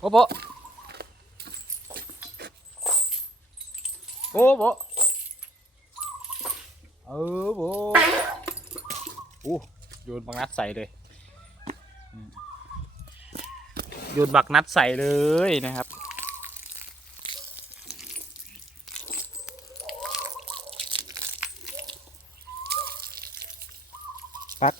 โอ้โบโอ้โบเออโบอู้โยนบักนัดใส่เลยโยนบักนัดใส่เลยนะครับปัก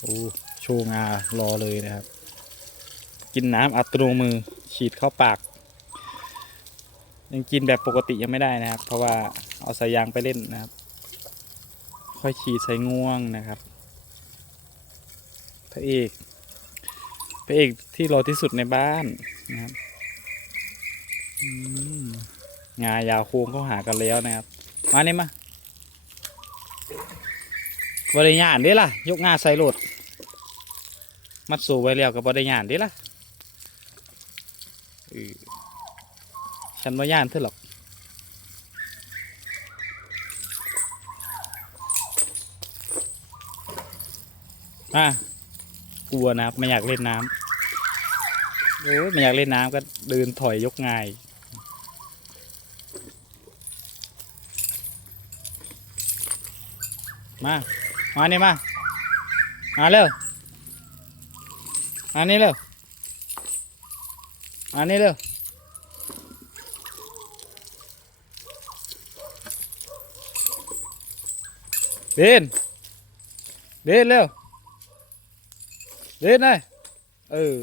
โอ้โชว์งารอเลยนะครับ กินน้ำอัตโนมือฉีดเข้าปาก ยังกินแบบปกติยังไม่ได้นะครับ เพราะว่าเอาสายยางไปเล่นนะครับ ค่อยฉีดใส่ง่วงนะครับพระเอกพระเอกที่รอที่สุดในบ้านนะครับงายาวโค้งเข้าหากันแล้วนะครับ มานี่มา บริญานเด้ล่ะ ยกงาใส่โหลด มัดสูไว้แล้วกับบริญานเด้ล่ะฉันว่าย่านเธอหรอกอะกลัวนะครับไม่อยากเล่นน้ำโอ้ยไม่อยากเล่นน้ำก็เดินถอยยกง่ายมา มานี่มามาเร็วมานี่เร็วมานี่เร็วเดินเดินเร็วเดินเลยเออ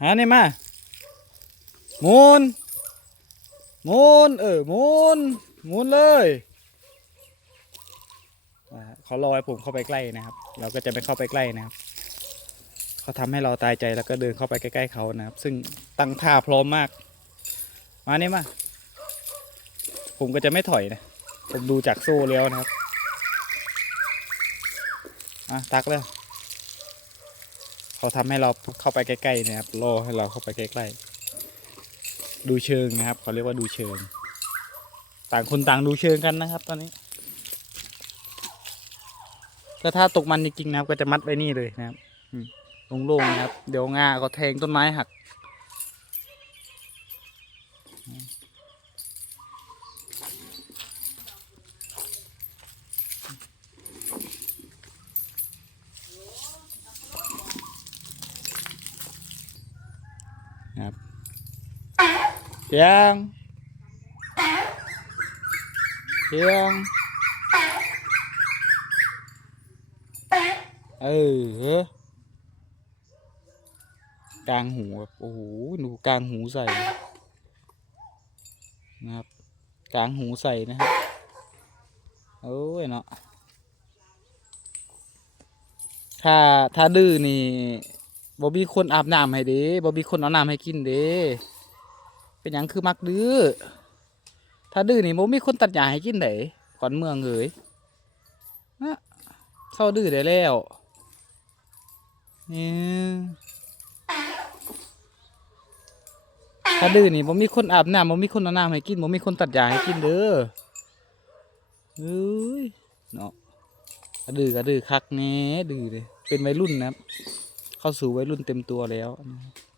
หานี่มาหมุนหมุนเออหมุนหมุนเลย อ่าเขารอให้ผมเข้าไปใกล้นะครับ เราก็จะไม่เข้าไปใกล้นะครับเขาทำให้เราตายใจแล้วก็เดินเข้าไปใกล้ๆเขานะครับ ซึ่งตั้งท่าพร้อมมาก มานี่มา ผมก็จะไม่ถอยนะ ผมดูจากโซ่แล้วนะครับอะตักเลยเขาทำให้เราเข้าไปใกล้ๆนะครับรอให้เราเข้าไปใกล้ๆดูเชิงนะครับเขาเรียกว่าดูเชิง ต่างคนต่างดูเชิงกันนะครับ ตอนนี้ ก็ถ้าตกมันจริงๆนะครับ ก็จะมัดไว้นี่เลยนะครับโล่งๆนะครับ เดี๋ยวงาเขาแทงต้นไม้หัก ครับเสียงเสียง เออกลางหูแบบโอ้โหดูกลางหูใส่นะครับกลางหูใส่นะครับโอ้ยเนาะถ้าถ้าดื้อนี่บ่มีคนอาบน้ำให้เด้บ่มีคนเอาน้ำให้กินเด้เป็นหยังคือมักดื้อถ้าดื้อนี่บ่มีคนตัดหญ้าให้กินเด้ขอนเมืองเอ้ยนะเศร้าดื้อได้แล้ว นี่ถ้าดื้อนี่ผมมีคนอาบน้ำผมมีคนเอาน้ำให้กินผมมีคนตัดหญ้าให้กินเด้อเอ้ยเนาะถ้าดื้อก็ดื้อคักแน่ดื้อเลยเป็นวัยรุ่นนะครับ เข้าสู่วัยรุ่นเต็มตัวแล้วนะครับ